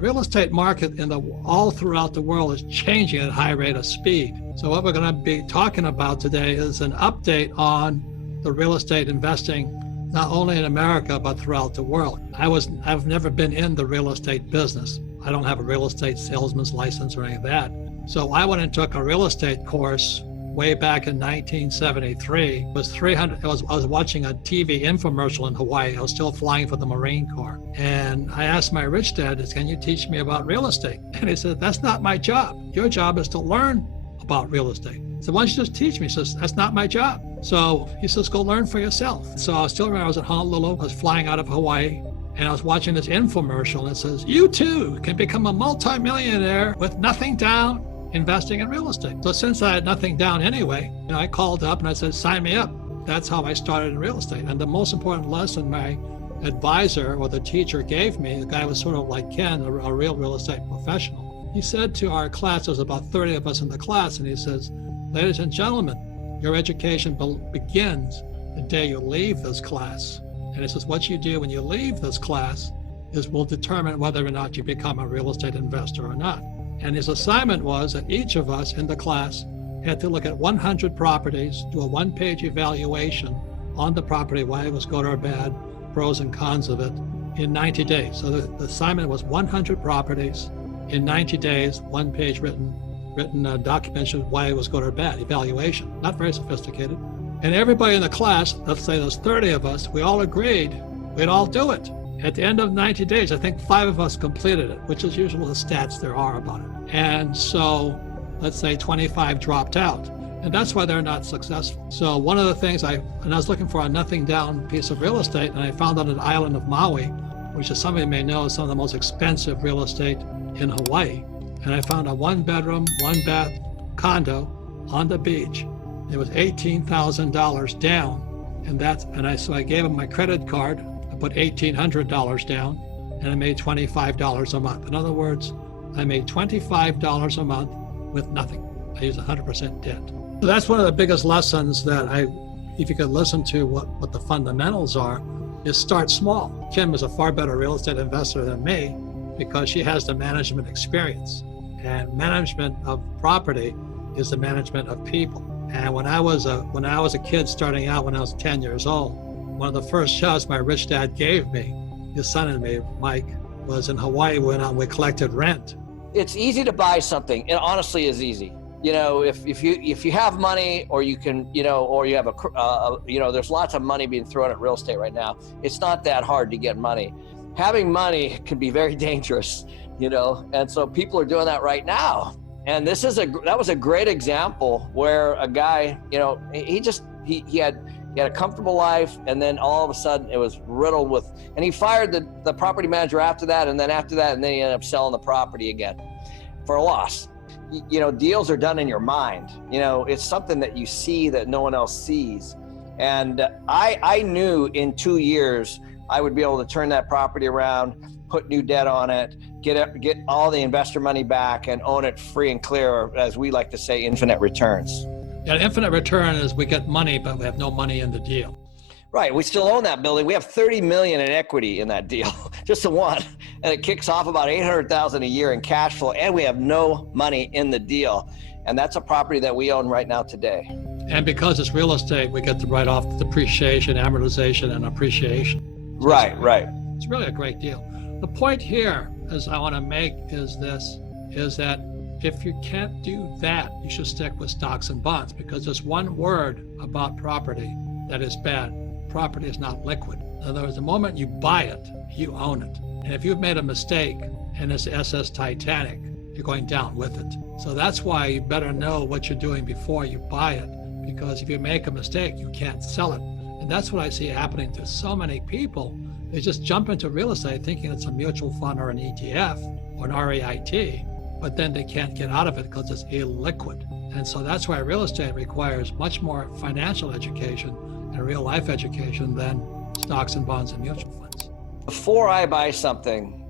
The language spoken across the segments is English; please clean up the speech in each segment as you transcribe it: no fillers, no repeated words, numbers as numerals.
Real estate market all throughout the world is changing at a high rate of speed. So what we're going to be talking about today is an update on the real estate investing, not only in America, but throughout the world. I've never been in the real estate business. I don't have a real estate salesman's license or any of that. So I went and took a real estate course way back in 1973. It was I was watching a TV infomercial in Hawaii. I was still flying for the Marine Corps. And I asked my rich dad, can you teach me about real estate? And he said, that's not my job. Your job is to learn about real estate. So why don't you just teach me? He says, that's not my job. So he says, go learn for yourself. So I was at Honolulu. I was flying out of Hawaii. And I was watching this infomercial and it says, you too can become a multimillionaire with nothing down investing in real estate. So since I had nothing down anyway, I called up and I said, sign me up. That's how I started in real estate. And the most important lesson my advisor or the teacher gave me, the guy was sort of like Ken, a real estate professional. He said to our class, there's about 30 of us in the class, and he says, ladies and gentlemen, your education begins the day you leave this class. And he says, what you do when you leave this class will determine whether or not you become a real estate investor or not. And his assignment was that each of us in the class had to look at 100 properties, do a one-page evaluation on the property, why it was good or bad, pros and cons of it, in 90 days. So the assignment was 100 properties in 90 days, one-page written document showed why it was good or bad, evaluation, not very sophisticated. And everybody in the class, let's say there's 30 of us, we all agreed we'd all do it. At the end of 90 days, I think 5 of us completed it, which is usually the stats there are about it. And so let's say 25 dropped out. And that's why they're not successful. So one of the things I was looking for a nothing down piece of real estate, and I found on an island of Maui, which as somebody may know is some of the most expensive real estate in Hawaii. And I found a 1-bedroom, 1-bath condo on the beach. It was $18,000 down. So I gave him my credit card. I put $1,800 down and I made $25 a month. In other words, I made $25 a month with nothing. I used 100% debt. So that's one of the biggest lessons that if you could listen to what the fundamentals are, is start small. Kim is a far better real estate investor than me because she has the management experience. And management of property is the management of people. And when I was a kid starting out, when I was 10 years old, one of the first jobs my rich dad gave me, his son and me, Mike, was in Hawaii. We collected rent. It's easy to buy something. It honestly is easy. If you have money, or you can, or you have there's lots of money being thrown at real estate right now. It's not that hard to get money. Having money can be very dangerous, and so people are doing that right now. And that was a great example where a guy, he had a comfortable life, and then all of a sudden it was riddled with, and he fired the property manager after that, and then he ended up selling the property again for a loss. Deals are done in your mind. It's something that you see that no one else sees. And I knew in 2 years I would be able to turn that property around, put new debt on it, get all the investor money back, and own it free and clear, or as we like to say, infinite returns. Yeah, infinite return is we get money, but we have no money in the deal. Right, we still own that building. We have $30 million in equity in that deal, just the one. And it kicks off about $800,000 a year in cash flow, and we have no money in the deal. And that's a property that we own right now today. And because it's real estate, we get to write off the depreciation, amortization, and appreciation. So right. It's really a great deal. The point here, as I want to make, is that if you can't do that, you should stick with stocks and bonds, because there's one word about property that is bad. Property is not liquid. In other words, the moment you buy it, you own it. And if you've made a mistake and it's SS Titanic, you're going down with it. So that's why you better know what you're doing before you buy it, because if you make a mistake, you can't sell it. And that's what I see happening to so many people. They just jump into real estate thinking it's a mutual fund or an ETF or an REIT, but then they can't get out of it because it's illiquid. And so that's why real estate requires much more financial education and real life education than stocks and bonds and mutual funds. Before I buy something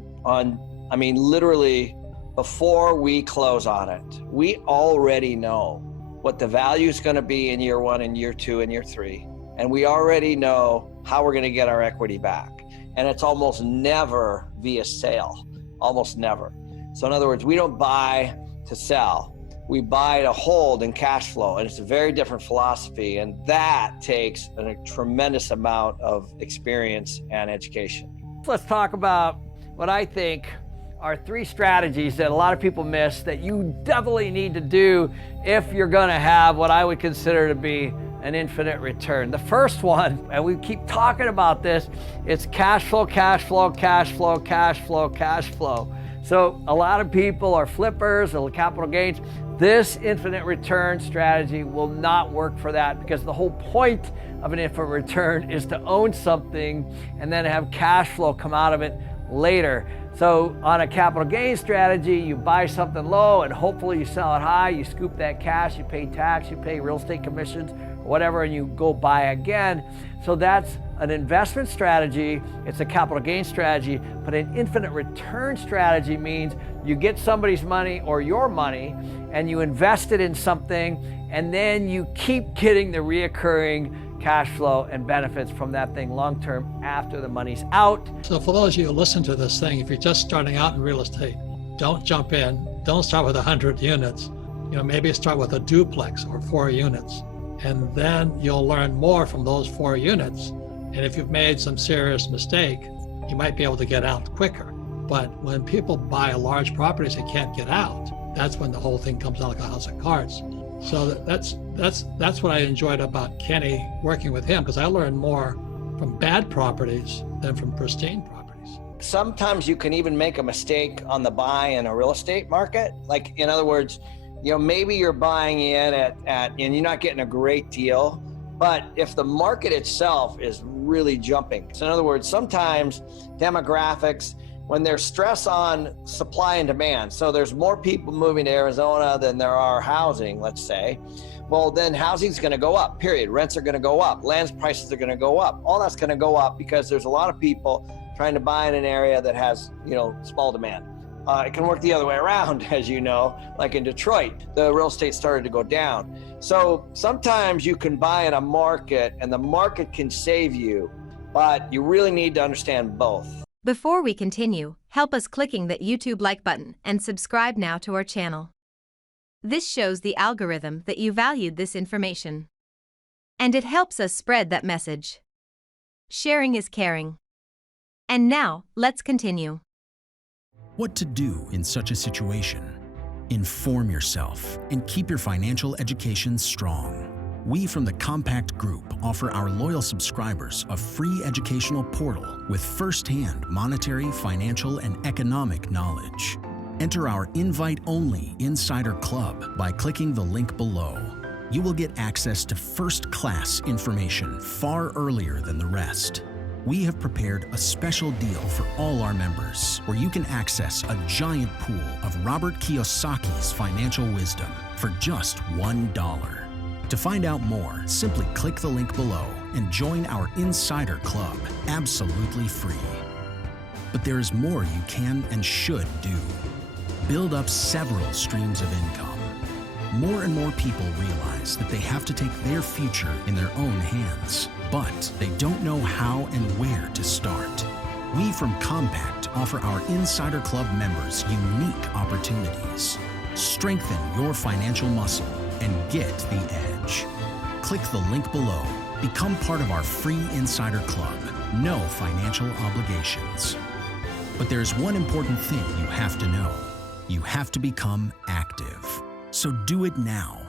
literally before we close on it, we already know what the value is going to be in year 1 and year 2 and year 3. And we already know how we're going to get our equity back. And it's almost never via sale. almost never. So in other words, we don't buy to sell. We buy to hold and cash flow, and it's a very different philosophy, and that takes a tremendous amount of experience and education. Let's talk about what I think are 3 strategies that a lot of people miss that you definitely need to do if you're going to have what I would consider to be an infinite return. The first one, and we keep talking about this, it's cash flow, cash flow, cash flow, cash flow, cash flow. So a lot of people are flippers or capital gains. This infinite return strategy will not work for that, because the whole point of an infinite return is to own something and then have cash flow come out of it later. So on a capital gain strategy, you buy something low and hopefully you sell it high, you scoop that cash, you pay tax, you pay real estate commissions, or whatever, and you go buy again. So that's an investment strategy, it's a capital gain strategy, but an infinite return strategy means you get somebody's money or your money and you invest it in something, and then you keep getting the reoccurring cash flow and benefits from that thing long term after the money's out. So for those of you who listen to this thing, if you're just starting out in real estate, don't jump in. Don't start with 100 units. Maybe start with a duplex or 4 units. And then you'll learn more from those 4 units. And if you've made some serious mistake, you might be able to get out quicker. But when people buy large properties and can't get out, that's when the whole thing comes out like a house of cards. So that's what I enjoyed about Kenny, working with him, because I learned more from bad properties than from pristine properties. Sometimes you can even make a mistake on the buy in a real estate market. Like, in other words, maybe you're buying in at and you're not getting a great deal, but if the market itself is really jumping. So in other words, sometimes demographics, when there's stress on supply and demand, so there's more people moving to Arizona than there are housing, let's say, well, then housing's going to go up, period. Rents are going to go up, land prices are going to go up. All that's going to go up because there's a lot of people trying to buy in an area that has, small demand. It can work the other way around, as you know, like in Detroit, the real estate started to go down. So sometimes you can buy in a market and the market can save you, but you really need to understand both. Before we continue, help us clicking that YouTube like button and subscribe now to our channel. This shows the algorithm that you valued this information. And it helps us spread that message. Sharing is caring. And now, let's continue. What to do in such a situation? Inform yourself and keep your financial education strong. We from the Compact Group offer our loyal subscribers a free educational portal with first-hand monetary, financial, and economic knowledge. Enter our invite-only Insider Club by clicking the link below. You will get access to first-class information far earlier than the rest. We have prepared a special deal for all our members where you can access a giant pool of Robert Kiyosaki's financial wisdom for just $1. To find out more, simply click the link below and join our Insider Club absolutely free. But there is more you can and should do. Build up several streams of income. More and more people realize that they have to take their future in their own hands, but they don't know how and where to start. We from Compact offer our Insider Club members unique opportunities. Strengthen your financial muscle and get the edge. Click the link below. Become part of our free Insider Club. No financial obligations. But there's one important thing you have to know. You have to become active. So do it now.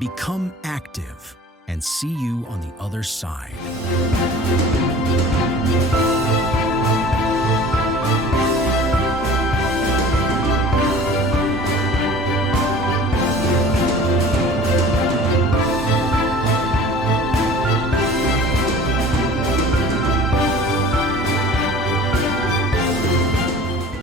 Become active and see you on the other side.